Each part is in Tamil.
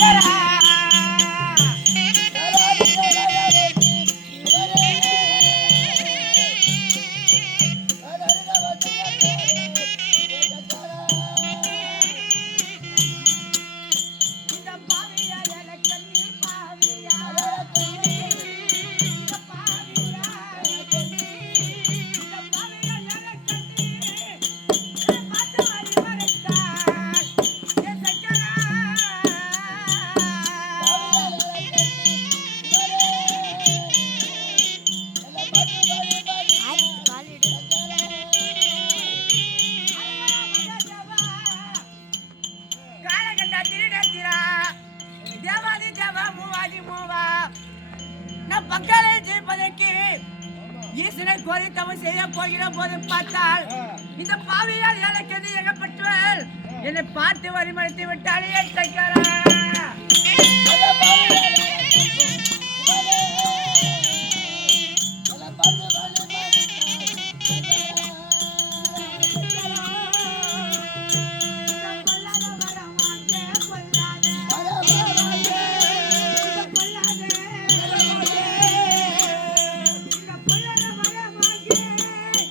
இந்த கோரி தவம் செய்ய போகிற போது பார்த்தால் இந்த பாவியால் எனக்கு எகப்பட்டவள் என்னை பார்த்து வழிமறைத்து விட்டாலே என்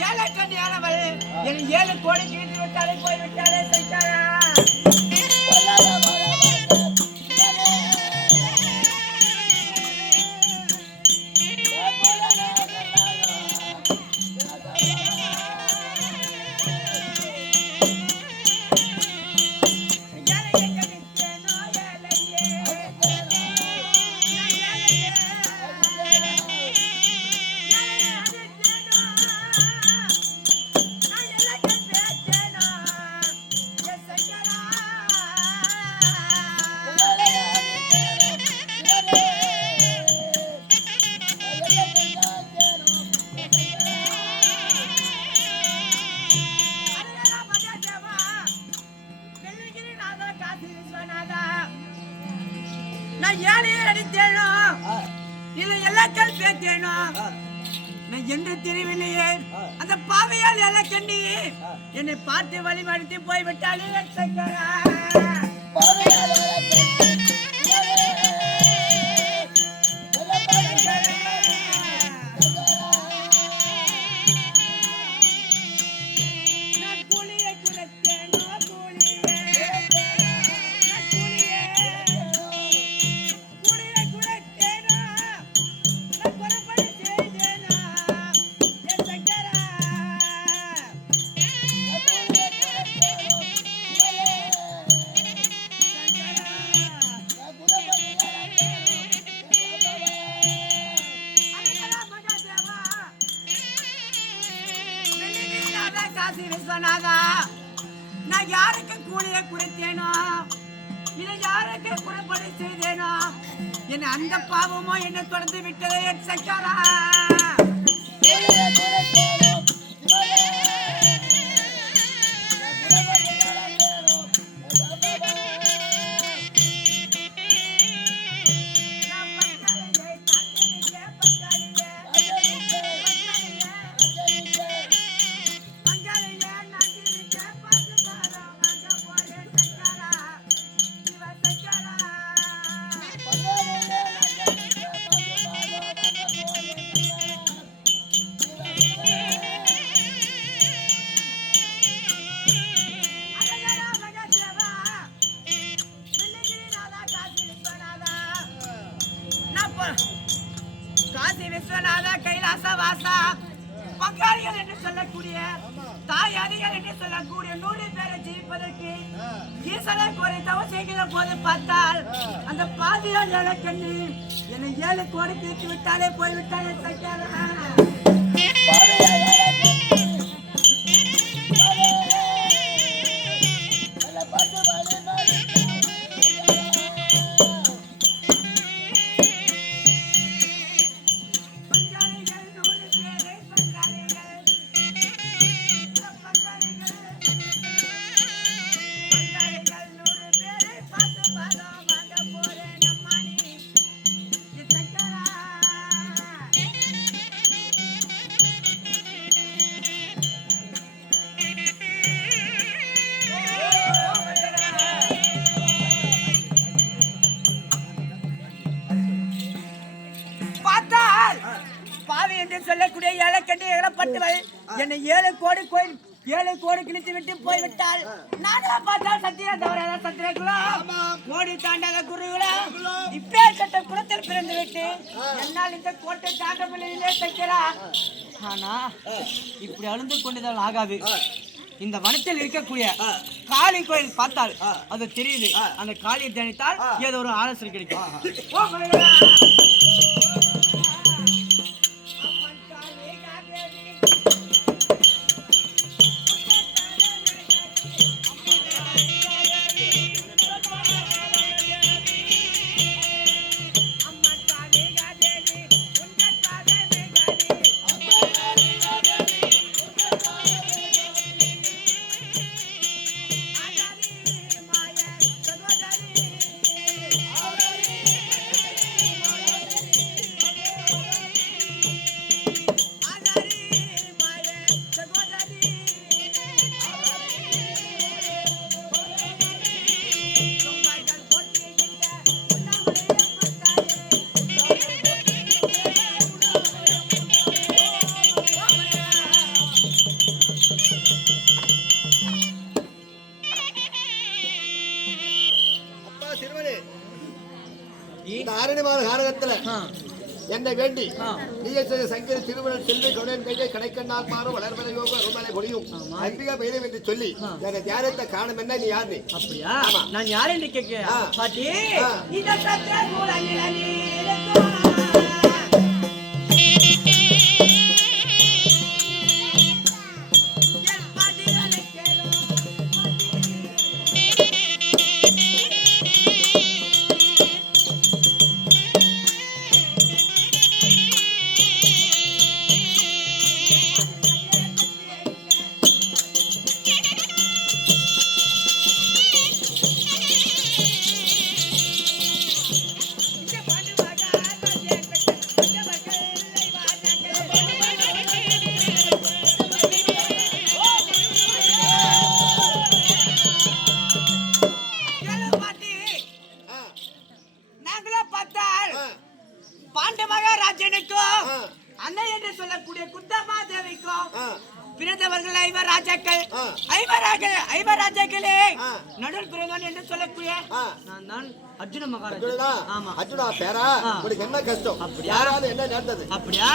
மகாதேவா ஈஸ்வரன் ஏழை என் ஏழு கோடி கீழ்த்து விட்டாலே போய் விட்டாலே நான் ஏழையை அடித்தேனோ? இது எல்லாக்கள் பேத்தேனோ நான் என்று தெரியவில்லையே. அந்த பாவையால் எலக்கண்ணி என்னை பார்த்து வழிமறித்து போய்விட்டாலே என் அந்த பாவமோ என்னை தொடர்ந்து விட்டதே என் சக்கரா கைலாச பங்காளிகள் என்று சொல்லக்கூடிய தாயாரிகள் என்று சொல்லக்கூடிய நூறு பேரை ஜெயிப்பதற்கு ஈசனை கோரி தவம் செய்கிற போது பார்த்தால் அந்த பாதியால் எனக்கு என்னை ஏழு கோடி தீர்த்து விட்டாலே போய்விட்டாலே சைக்காரா அப்படின்னு என்று சொல்லக்கூடிய ஏழைக்கண்டி ஏழப்பட்டவள் என்னை ஏழு கோடி கோயில் ஏழு கோடி கிழித்து விட்டு போய்விட்டால் நானும் பார்த்தால் சத்திய தவறாத சத்திரகுலம் கோடி. தாண்டாத இப்பே இப்பேற்பட்ட குலத்தில் பிறந்து விட்டு என்னால் இந்த கோட்டை தாண்ட முடியலே தைக்கிறா ஆனா இப்படி அழுந்து கொண்டுதான் ஆகாது. இந்த வனத்தில் இருக்கக்கூடிய காளி கோயில் பார்த்தால் அது தெரியுது. அந்த காளியை தியானித்தால் ஏதோ ஒரு ஆலோசனை கிடைக்கும். என்னை வேண்டி நீயே செய்த சங்கர திருமணம் செல்வி கவுடன் கையை கடைக்கண்ணால் மாறும் வளர்மலை யோக ரூபாய் பொழியும். அம்பிகா பைரவ் என்று சொல்லி என்னை தியானத்தை காணும் என்ன நீ யார் அப்படியா? நான் யார் என்று. பாட்டி என்று சொல்லக்கூடிய. நான் தான் அர்ஜுன மகாராஜா? ஆமா. அர்ஜுனா பேரா. உனக்கு என்ன கஷ்டம்? அப்படியா? யாராவது என்ன நேர்ந்தது அப்படியா?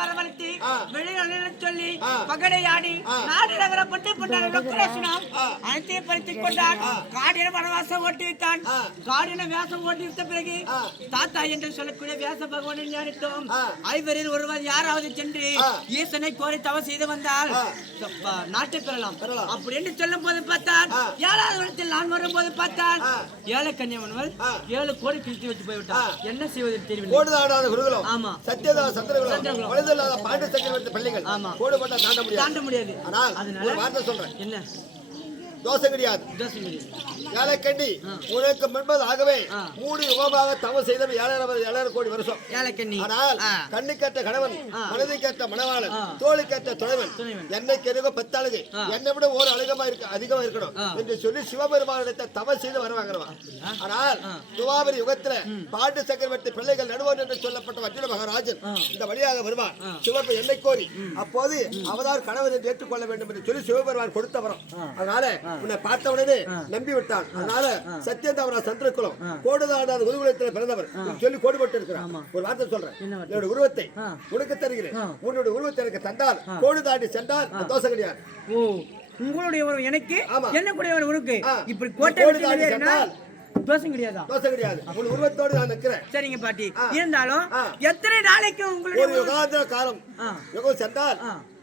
வரவழைத்து ஆ. வெளியில் சொல்லி ஆ. பகடையாடி ஆ. நாடு நகரப்பட்டு கொண்டார் லொக்கரேஷனம் ஆ. அனைத்தையும் பறித்துக் கொண்டார் காடின வனவாசம் ஓட்டி வைத்தான் ஆ. காடின வேஷம் ஓட்டி வைத்த பிறகு ஆ. தாத்தா என்று சொல்லக்கூடிய வியாச பகவானை ஞானித்தோம் ஆ. ஐவரில் ஒருவர் யாராவது சென்று. ஈசனை கோரி தவம் செய்து வந்தால் நாட்டை பெறலாம் பெறலாம். அப்படின்னு சொல்லும் போது பார்த்தால் ஆ. ஏழாவது வருடத்தில் நான் வரும்போது பார்த்தால் ஆ. ஏழை கன்னியவனவள் ஆ. ஏழு கோடி கிழித்து வச்சு போய்விட்டான் ஆ. என்ன செய்வது தெரியவில்லை ஆமா. சந்திரகுலம் பாண்டு சக்கரவர்த்தி பள்ளிகள். கோடு போட்டா தாண்ட முடியாது. தாண்ட முடியாது. ஆனால் ஒரு வார்த்தை சொல்றேன். என்ன? தோசை கிடையாது ஆ. உனக்கு முன்பதாகவே ஆ. மூடி யுகமாக தவம் செய்தது ஏழரை ஏழரை கோடி வருஷம் ஏழைக்கண்ணி ஆனால் ஆ. கண்ணுக்கேற்ற கணவன் ஆ. மனதுக்கேற்ற மணவாளன் ஆ. தோளுக்கேற்ற துணைவன். என்னைக்கு இருக்கோ பத்து அழகு. என்னை விட ஒரு அழகமா இருக்க அதிகமா இருக்கணும். என்று சொல்லி சிவபெருமானிடத்தை தவம் செய்து வருவாங்கிறவன்? ஆனால். துவாபரி யுகத்துல பாண்டு சக்கரவர்த்தி பிள்ளைகள் நடுவர் என்று சொல்லப்பட்ட வஜ்ர மகாராஜன். இந்த வழியாக வருவான். சிவப்பு என்னை கோரி அப்போது அவதார் கணவன் என்று ஏற்றுக்கொள்ள வேண்டும் என்று சொல்லி சிவபெருமான் கொடுத்த வரம் அதனால உன்னை பார்த்த உடனே நம்பி விட்டான். அதனால சத்யதாவரா சந்திரகுலம். கோடுதாடாத உருகுலத்தில் பிறந்தவர். சொல்லி கோடு போட்டு இருக்கிறான் ஒரு வார்த்தை சொல்றேன்? என்னோட உருவத்தை. உனக்கு தருகிறேன். உன்னோட உருவத்தை எனக்கு தந்தால் கோடு தாண்டி சென்றால் தோசை கிடையாது உங்களுடைய ஒரு எனக்கு. என்ன கூடிய உனக்கு. இப்படி கோட்டை தோஷம் கிடையாதா தோசை கிடையாது உன் உருவத்தோடு நான் நிற்கிறேன். சரிங்க பாட்டி. இருந்தாலும். எத்தனை நாளைக்கு உங்களுடைய காலம். யுகம் சென்றால்.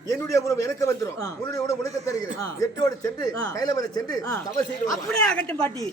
என்னுடைய உறவு எனக்கு வந்துரும் ஆ. உன்னுடைய உறவு உனக்கு தருகிறேன். எட்டோடு சென்று. கைலமலை சென்று ஆ. தவ செய்து வருவாய். அப்படியே ஆகட்டும் பாட்டி.